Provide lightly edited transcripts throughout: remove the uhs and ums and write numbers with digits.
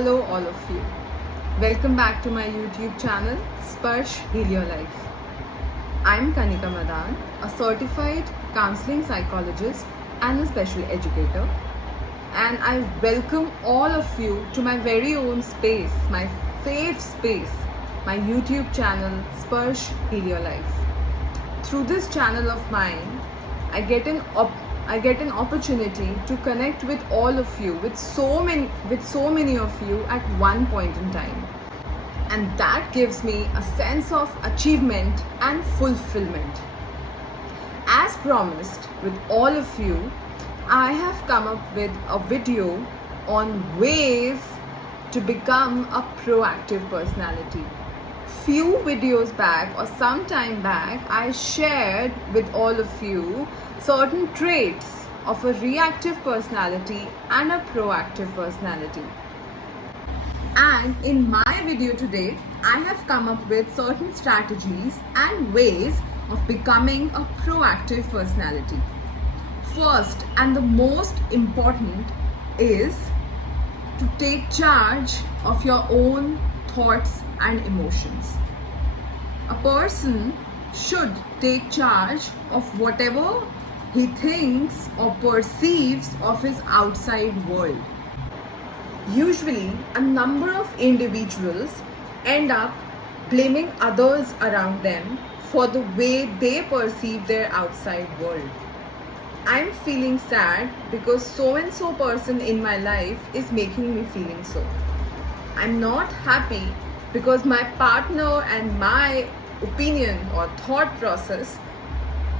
Hello all of you. Welcome back to my YouTube channel, Sparsh Helo Life. I'm Kanika Madan, a certified counseling psychologist and a special educator. And I welcome all of you to my very own space, my safe space, my YouTube channel, Sparsh Helo Life. Through this channel of mine, I get an opportunity to connect with all of you, with so many of you at one point in time, and that gives me a sense of achievement and fulfillment. As promised with all of you, I have come up with a video on ways to become a proactive personality. Few videos back or some time back, I shared with all of you certain traits of a reactive personality and a proactive personality. And in my video today, I have come up with certain strategies and ways of becoming a proactive personality. First and the most important is to take charge of your own thoughts and emotions. A person should take charge of whatever he thinks or perceives of his outside world. Usually, a number of individuals end up blaming others around them for the way they perceive their outside world. I'm feeling sad because so and so person in my life is making me feeling so. I'm not happy because my partner and my opinion or thought process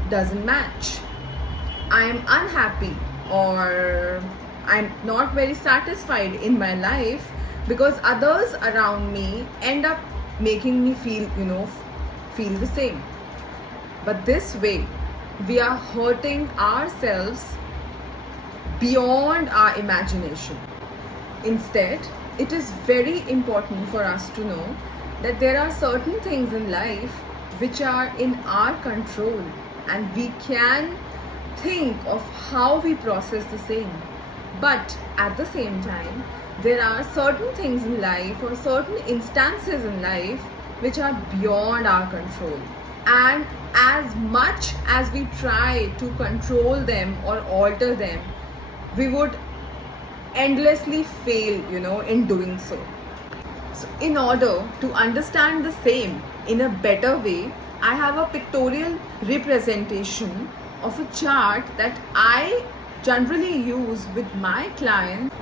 doesn't match. I'm unhappy or I'm not very satisfied in my life because others around me end up making me feel the same. But this way, we are hurting ourselves beyond our imagination. Instead, it is very important for us to know that there are certain things in life which are in our control, and we can think of how we process the same. But at the same time, there are certain things in life or certain instances in life which are beyond our control. And as much as we try to control them or alter them, we would endlessly fail, in doing so. So in order to understand the same in a better way, I have a pictorial representation of a chart that I generally use with my clients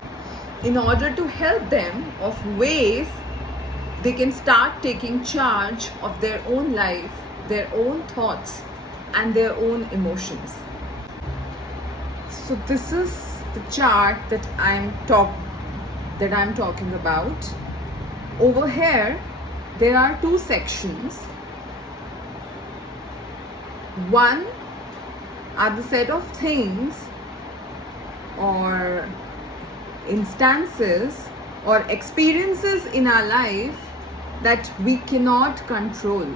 in order to help them of ways they can start taking charge of their own life, their own thoughts and their own emotions. So this is the chart that I'm talking about. Over here there are two sections. One are the set of things or instances or experiences in our life that we cannot control.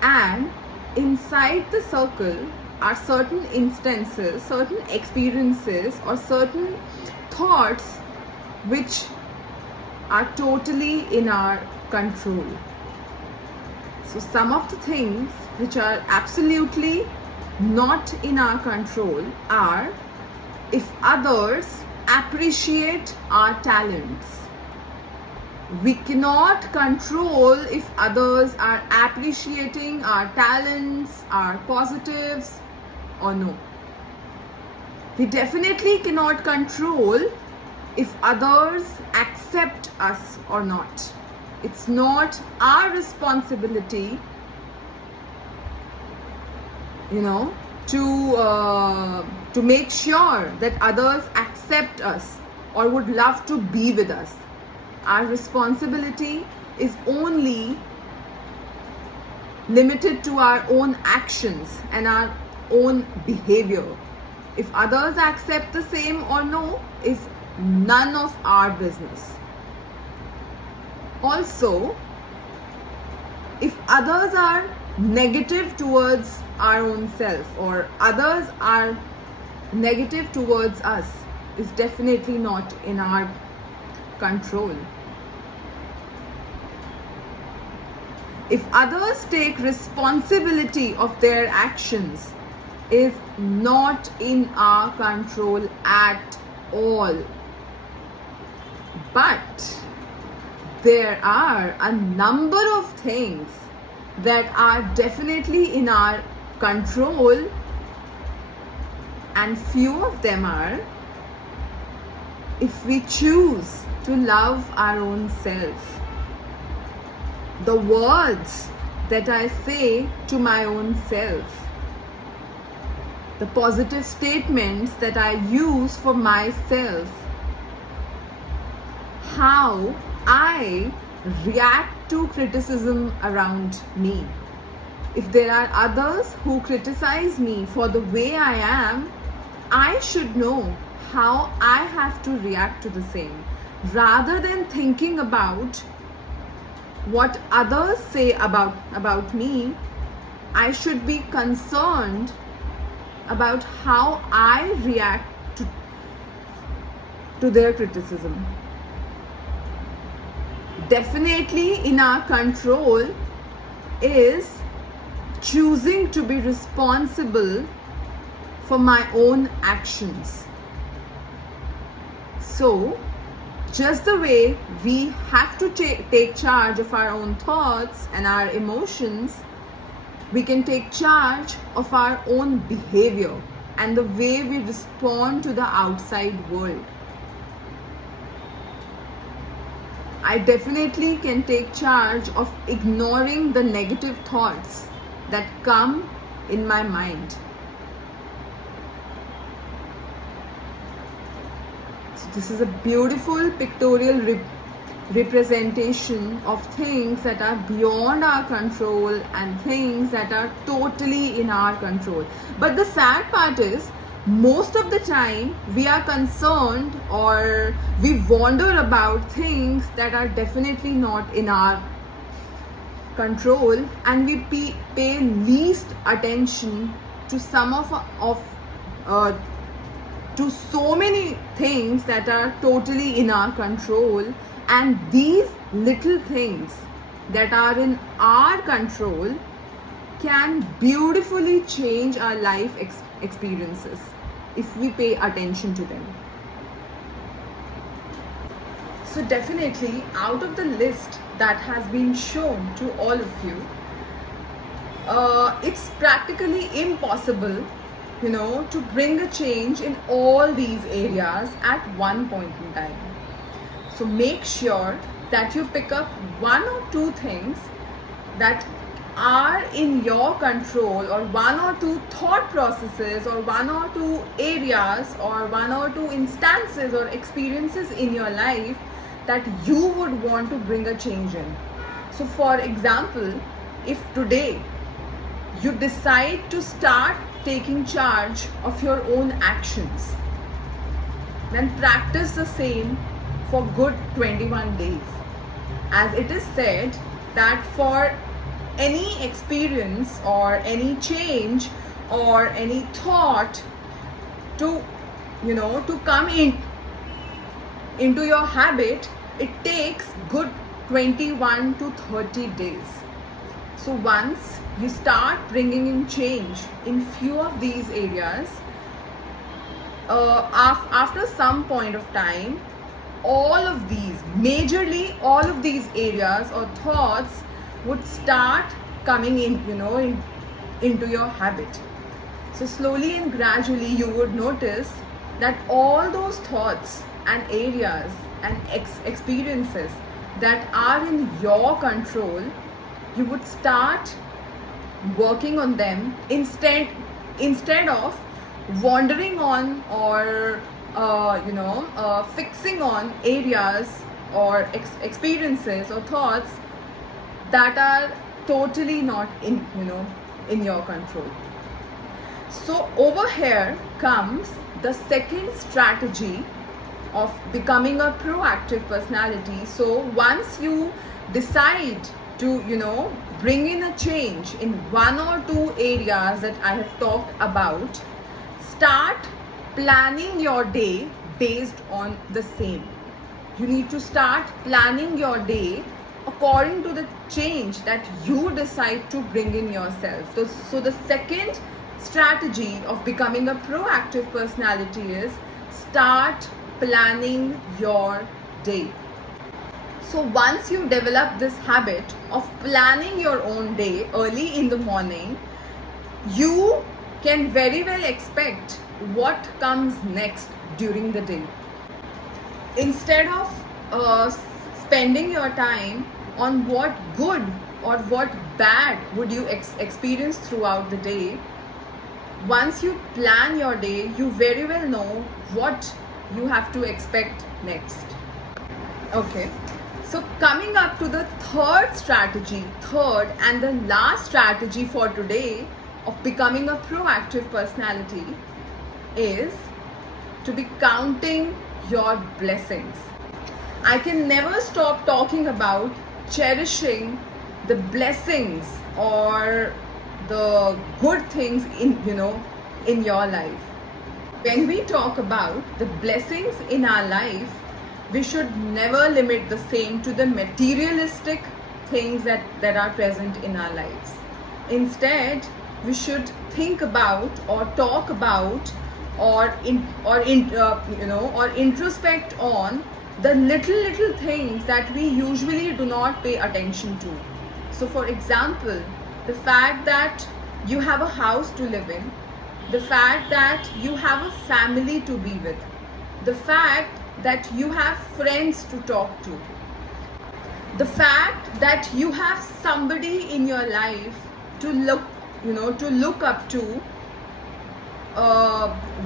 And inside the circle are certain instances, certain experiences or certain thoughts which are totally in our control. So some of the things which are absolutely not in our control are if others appreciate our talents. We cannot control if others are appreciating our talents, our positives or no. We definitely cannot control if others accept us or not. It's not our responsibility, to make sure that others accept us or would love to be with us. Our responsibility is only limited to our own actions and our own behavior. If others accept the same or no is none of our business. Also, if others are negative towards our own self or others are negative towards us, is definitely not in our control. If others take responsibility of their actions, is not in our control at all. But there are a number of things that are definitely in our control, and few of them are if we choose to love our own self. The words that I say to my own self, the positive statements that I use for myself, how I react to criticism around me. If there are others who criticize me for the way I am, I should know how I have to react to the same, rather than thinking about what others say about me. I should be concerned about how I react to their criticism. Definitely in our control is choosing to be responsible for my own actions. So, just the way we have to take charge of our own thoughts and our emotions, we can take charge of our own behavior and the way we respond to the outside world. I definitely can take charge of ignoring the negative thoughts that come in my mind. So this is a beautiful pictorial representation of things that are beyond our control and things that are totally in our control. But the sad part is, most of the time we are concerned or we wonder about things that are definitely not in our control, and we pay least attention to to so many things that are totally in our control. And these little things that are in our control can beautifully change our life experiences if we pay attention to them. So definitely, out of the list that has been shown to all of you, it's practically impossible, to bring a change in all these areas at one point in time. So make sure that you pick up one or two things that are in your control, or one or two thought processes, or one or two areas, or one or two instances or experiences in your life that you would want to bring a change in. So for example, if today you decide to start taking charge of your own actions, then practice the same for good 21 days. As it is said that for any experience or any change or any thought to come into your habit, it takes good 21 to 30 days. So once you start bringing in change in few of these areas, after some point of time, majorly all of these areas or thoughts would start coming in, into your habit. So slowly and gradually you would notice that all those thoughts and areas and experiences that are in your control, you would start working on them instead of wandering on or fixing on areas or experiences or thoughts that are totally not in your control. So over here comes the second strategy of becoming a proactive personality. So once you decide to bring in a change in one or two areas that I have talked about, start planning your day based on the same. you need to start planning your day according to the change that you decide to bring in yourself. So the second strategy of becoming a proactive personality is start planning your day. So once you develop this habit of planning your own day early in the morning, you can very well expect what comes next during the day. Instead of spending your time on what good or what bad would you experience throughout the day, once you plan your day, you very well know what you have to expect next. Okay, so coming up to the third and the last strategy for today of becoming a proactive personality is to be counting your blessings. I can never stop talking about cherishing the blessings or the good things in your life. When we talk about the blessings in our life, we should never limit the same to the materialistic things that are present in our lives. Instead, we should think about or talk about or introspect on the little things that we usually do not pay attention to. So for example, the fact that you have a house to live in, the fact that you have a family to be with, the fact that you have friends to talk to, the fact that you have somebody in your life to look up to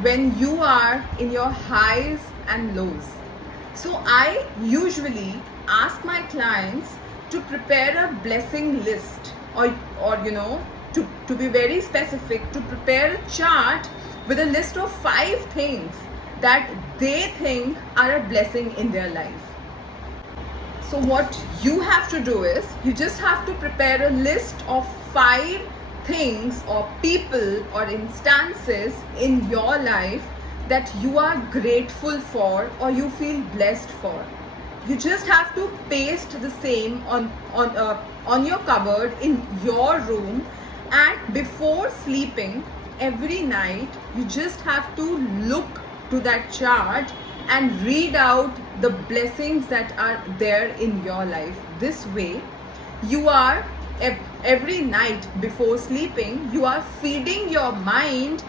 when you are in your highs and lows. So I usually ask my clients to prepare a blessing list, or to be very specific, to prepare a chart with a list of 5 things that they think are a blessing in their life. So what you have to do is, you just have to prepare a list of 5 things or people or instances in your life that you are grateful for or you feel blessed for. You just have to paste the same on your cupboard in your room, and before sleeping every night, you just have to look to that chart and read out the blessings that are there in your life. This way, you are every night before sleeping, you are feeding your mind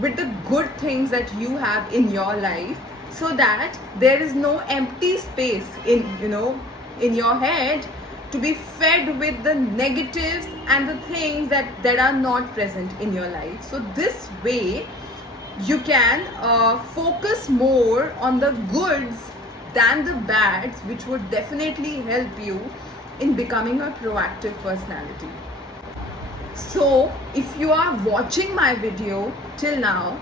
with the good things that you have in your life, so that there is no empty space in your head to be fed with the negatives and the things that are not present in your life. So this way you can focus more on the goods than the bads, which would definitely help you in becoming a proactive personality. So if you are watching my video till now,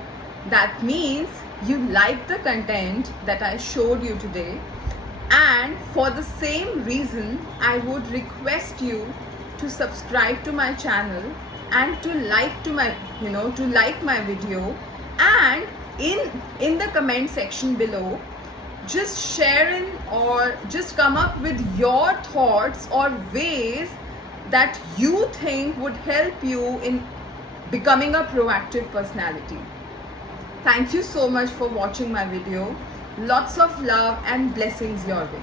that means you like the content that I showed you today, and for the same reason I would request you to subscribe to my channel and to like my video, and in the comment section below, just share in or just come up with your thoughts or ways that you think would help you in becoming a proactive personality. Thank you so much for watching my video. Lots of love and blessings your way.